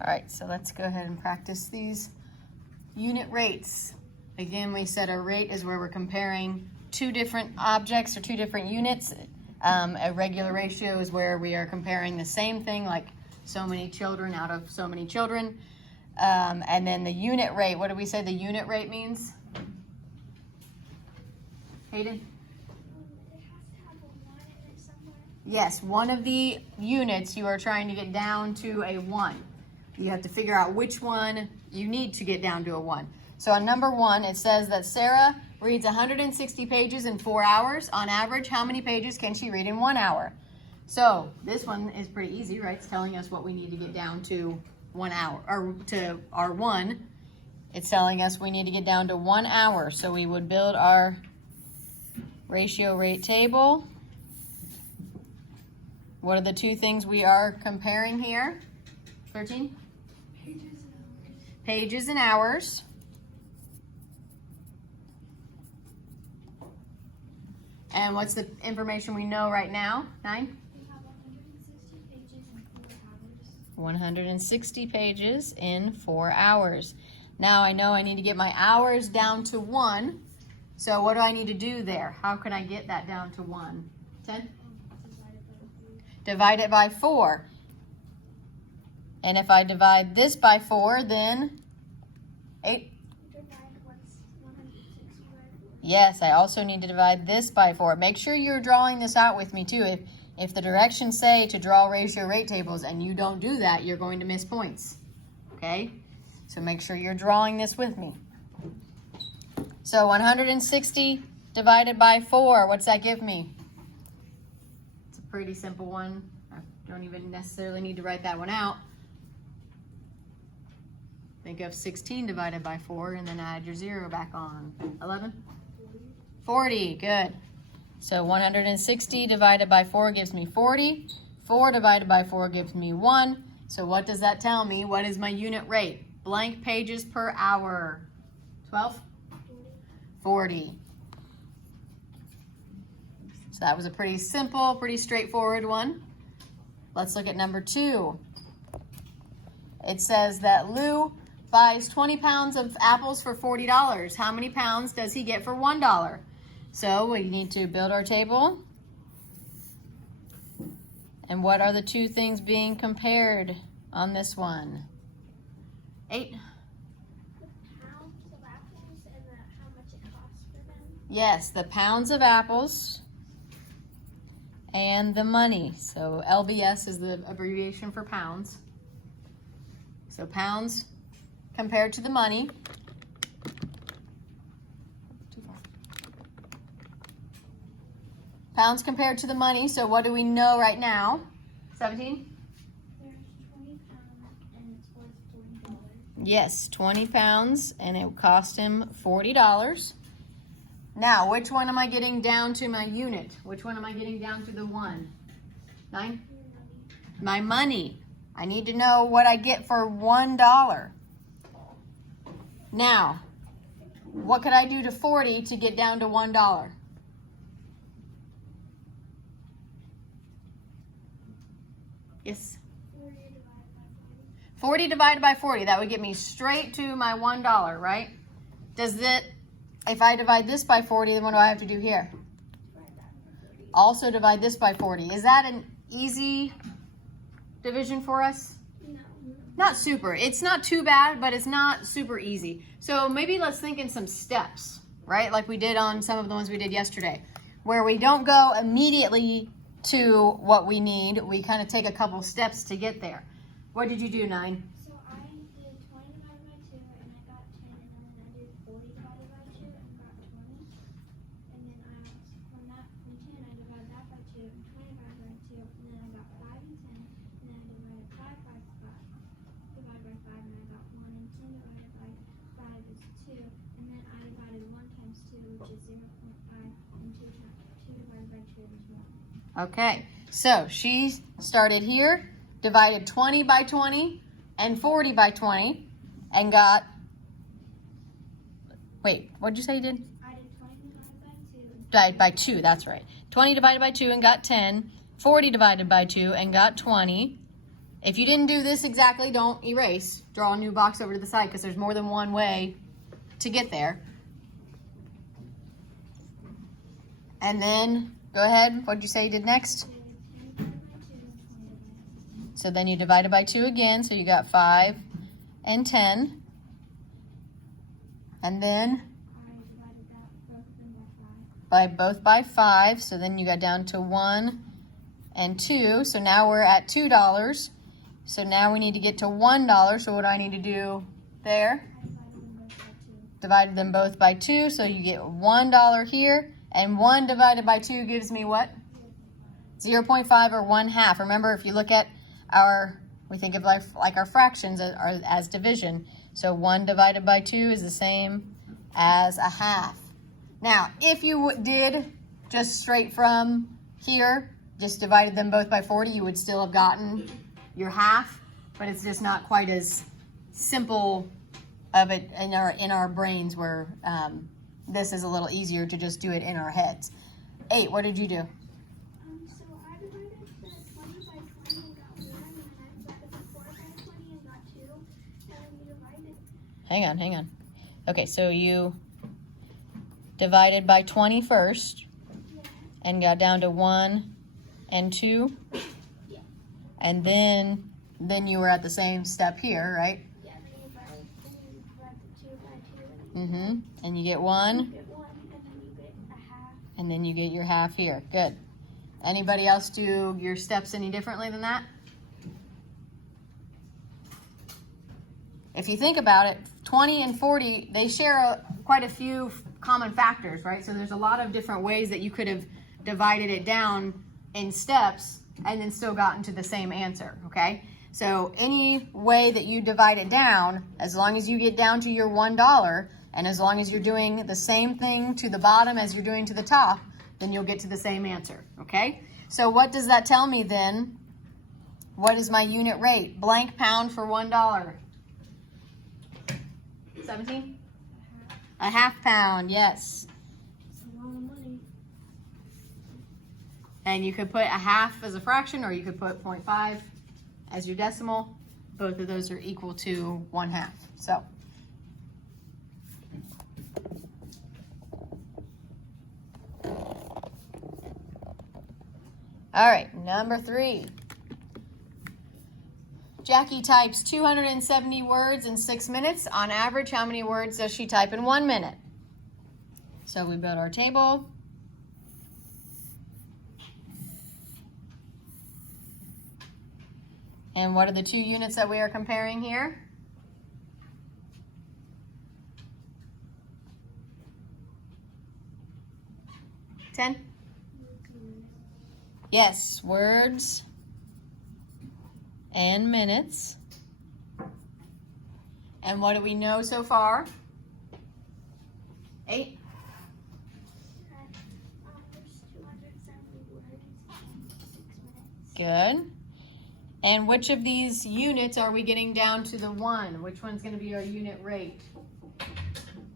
All right, so let's go ahead and practice these unit rates. Again, we said a rate is where we're comparing two different objects or two different units. A regular ratio is where we are comparing the same thing, like so many children out of so many children. And then the unit rate, what do we say the unit rate means? Hayden? Yes, one of the units you are trying to get down to a 1. You have to figure out which one you need to get down to a 1. So on number 1, it says that Sarah reads 160 pages in 4 hours. On average, how many pages can she read in 1 hour? So this one is pretty easy, right? It's telling us what we need to get down to 1 hour, or to our 1. It's telling us we need to get down to 1 hour. So we would build our ratio rate table. What are the two things we are comparing here? 13? Pages and hours. And what's the information we know right now? 9? We have 160 pages in 4 hours. 160 pages in 4 hours. Now I know I need to get my hours down to 1. So what do I need to do there? How can I get that down to 1? 10? Divide it by 4. And if I divide this by 4, then 8. Yes, I also need to divide this by 4. Make sure you're drawing this out with me too. If the directions say to draw ratio rate tables and you don't do that, you're going to miss points. Okay? So make sure you're drawing this with me. So 160 divided by 4, what's that give me? It's a pretty simple one. I don't even necessarily need to write that one out. Think of 16 divided by 4 and then add your 0 back on. 11? 40, good. So 160 divided by 4 gives me 40. 4 divided by 4 gives me 1. So what does that tell me? What is my unit rate? Blank pages per hour. 12? 40. So that was a pretty simple, pretty straightforward one. Let's look at number 2. It says that Lou buys 20 pounds of apples for $40. How many pounds does he get for $1? So we need to build our table. And what are the two things being compared on this one? 8. The pounds of apples and how much it costs for them. Yes, the pounds of apples and the money. So LBS is the abbreviation for pounds. So pounds compared to the money. Pounds compared to the money. So what do we know right now? 17? There's 20 pounds and it's worth $40. Yes, 20 pounds and it cost him $40. Now, which one am I getting down to my unit? Which one am I getting down to the 1? 9? My money. I need to know what I get for $1. Now, what could I do to 40 to get down to $1? Yes? 40 divided by 40. That would get me straight to my $1, right? If I divide this by 40, then what do I have to do here? Also divide this by 40. Is that an easy division for us? No. Not super. It's not too bad, but it's not super easy. So maybe let's think in some steps, right? Like we did on some of the ones we did yesterday, where we don't go immediately to what we need. We kind of take a couple steps to get there. What did you do, 9? So I did 20 divided by 2 and I got 10, and then I did 40 divided by 2 and got 20. And then from 10 I divided that by 2 and 20 divided by 2, and then I got 5 and 10, and then I divided 5 by 5, divided by 5, and I got 1, and 10 divided by 5 is 2, and then I divided 1 times 2, which is 0.5, and 2 divided by 2 is 1. Okay, so she started here, divided 20 by 20 and 40 by 20 and got, wait, what did you say you did? I did 20 divided by 2. Divided by 2, that's right. 20 divided by 2 and got 10. 40 divided by 2 and got 20. If you didn't do this exactly, don't erase. Draw a new box over to the side because there's more than one way to get there. And then, go ahead, what did you say you did next? So then you divided by 2 again, so you got 5 and 10. And then both by 5, so then you got down to 1 and 2. So now we're at $2. So now we need to get to $1. So what do I need to do there? Divided them both by 2, so you get $1 here. And 1 divided by 2 gives me what? 0.5 or 1/2. Remember, if you look at we think of like our fractions as division. So 1 divided by 2 is the same as 1/2. Now, if you did just straight from here, just divided them both by 40, you would still have gotten your half, but it's just not quite as simple of it in our brains where this is a little easier to just do it in our heads. 8, what did you do? So I divided the 20 by 20 and got 1, and then I divided the 4 by 20 and got 2, and then we divided. Hang on. Okay, so you divided by 20 first and got down to 1 and 2. Yeah. And then you were at the same step here, right? Yeah, then you divide the 2 by 2. And you get 1, You get 1, and then you get a half. and then you get your half here. Good. Anybody else do your steps any differently than that? If you think about it, 20 and 40, they share quite a few common factors, right? So there's a lot of different ways that you could have divided it down in steps and then still gotten to the same answer, okay? So any way that you divide it down, as long as you get down to your $1, and as long as you're doing the same thing to the bottom as you're doing to the top, then you'll get to the same answer, okay? So what does that tell me then? What is my unit rate? Blank pound for $1. 17? A half pound, yes. It's a lot of money. And you could put a half as a fraction, or you could put 0.5 as your decimal. Both of those are equal to 1/2. So. All right, number 3. Jackie types 270 words in 6 minutes. On average, how many words does she type in 1 minute? So we build our table. And what are the 2 units that we are comparing here? $10? Yes, words and minutes. And what do we know so far? 8? There's 270 words in 6 minutes. Good. And which of these units are we getting down to the 1? Which one's going to be our unit rate?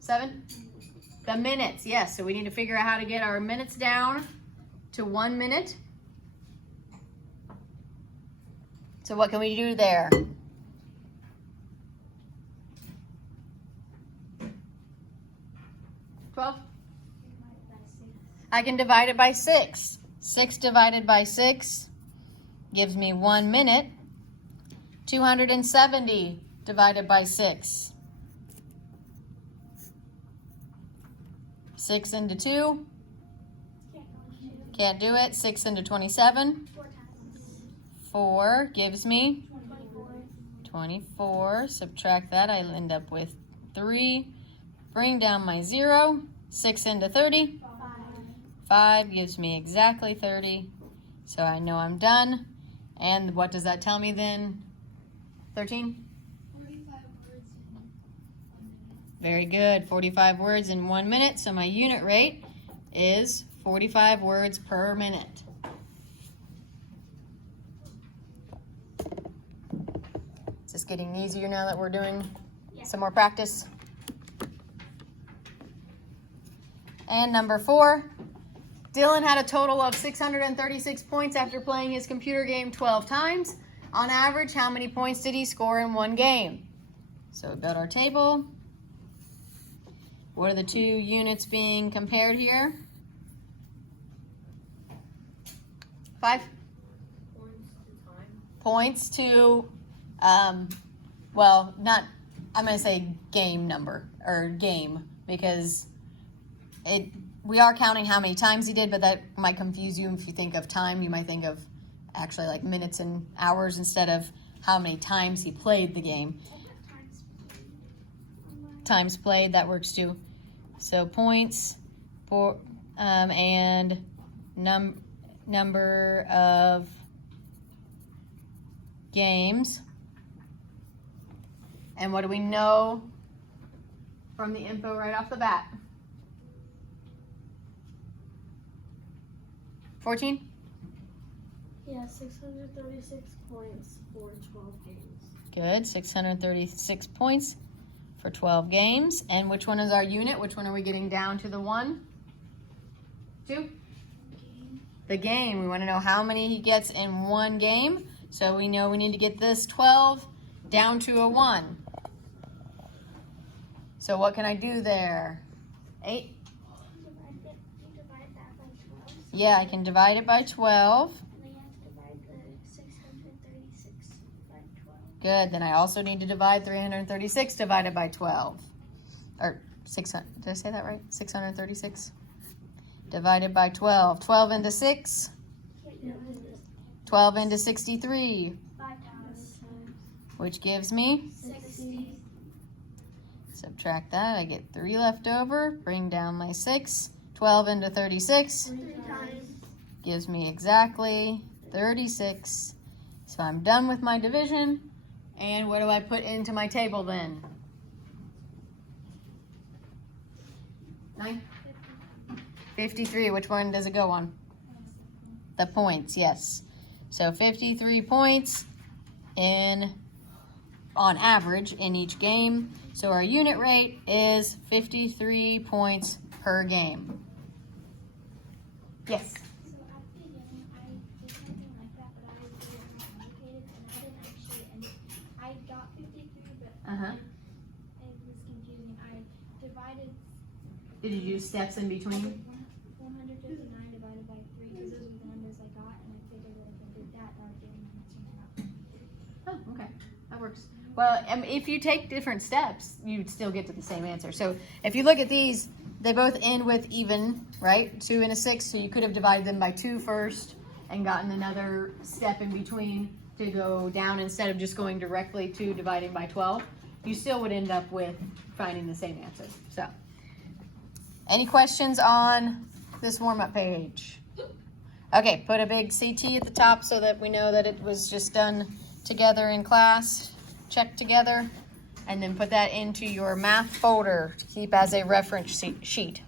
7? The minutes, yes. So we need to figure out how to get our minutes down to 1 minute. So what can we do there? I can divide it by 6. 6 divided by 6 gives me 1 minute. 270 divided by 6. 6 into 2. Can't do it. 6 into 27. 4 times. 4 gives me 24. 24. Subtract that. I end up with 3. Bring down my 0. 6 into 30. 5. 5 gives me exactly 30. So I know I'm done. And what does that tell me then? 13? 45 words in 1 minute. Very good. 45 words in 1 minute. So my unit rate is 45 words per minute. Is this getting easier now that we're doing some more practice? And number 4, Dylan had a total of 636 points after playing his computer game 12 times. on average, how many points did he score in one game? So we built our table. What are the two units being compared here? 5? Points to, well, not, I'm going to say game number, or game, because we are counting how many times he did, but that might confuse you. If you think of time, you might think of actually like minutes and hours instead of how many times he played the game. Times played, that works too. So points for and number of games. And what do we know from the info right off the bat? 14? Yeah, 636 points for 12 games. Good, 636 points for 12 games. And which one is our unit? Which one are we getting down to the 1? 2? The game. We want to know how many he gets in one game. So we know we need to get this 12 down to a 1. So what can I do there? 8? Divide that by 12. Yeah, I can divide it by 12. And then you have to divide the 636 by 12. Good, then I also need to divide 336 divided by 12. Or 600, did I say that right? 636 divided by 12. 12 into 6, 12 into 63, 5 times. which gives me, 60. subtract that, I get 3 left over, bring down my 6. 12 into 36 3 times. gives me exactly 36. So I'm done with my division. And what do I put into my table then? 9? 53. Which one does it go on? The points, yes. So 53 points on average in each game. So our unit rate is 53 points per game. Yes. So at the beginning, I did something like that, but I was really complicated, and I didn't actually, and I got 53, but Uh-huh. it was confusing. I divided Did you use steps in between? 159 divided by 3, because those were the numbers I got, and I figured that if I did that, that would give me an answer. Oh, okay. That works. Well, if you take different steps, you'd still get to the same answer. So if you look at these, they both end with even, right? 2 and a 6, so you could have divided them by 2 first and gotten another step in between to go down instead of just going directly to dividing by 12. You still would end up with finding the same answer. So, any questions on this warm-up page? Okay, put a big CT at the top so that we know that it was just done together in class, checked together, and then put that into your math folder to keep as a reference sheet.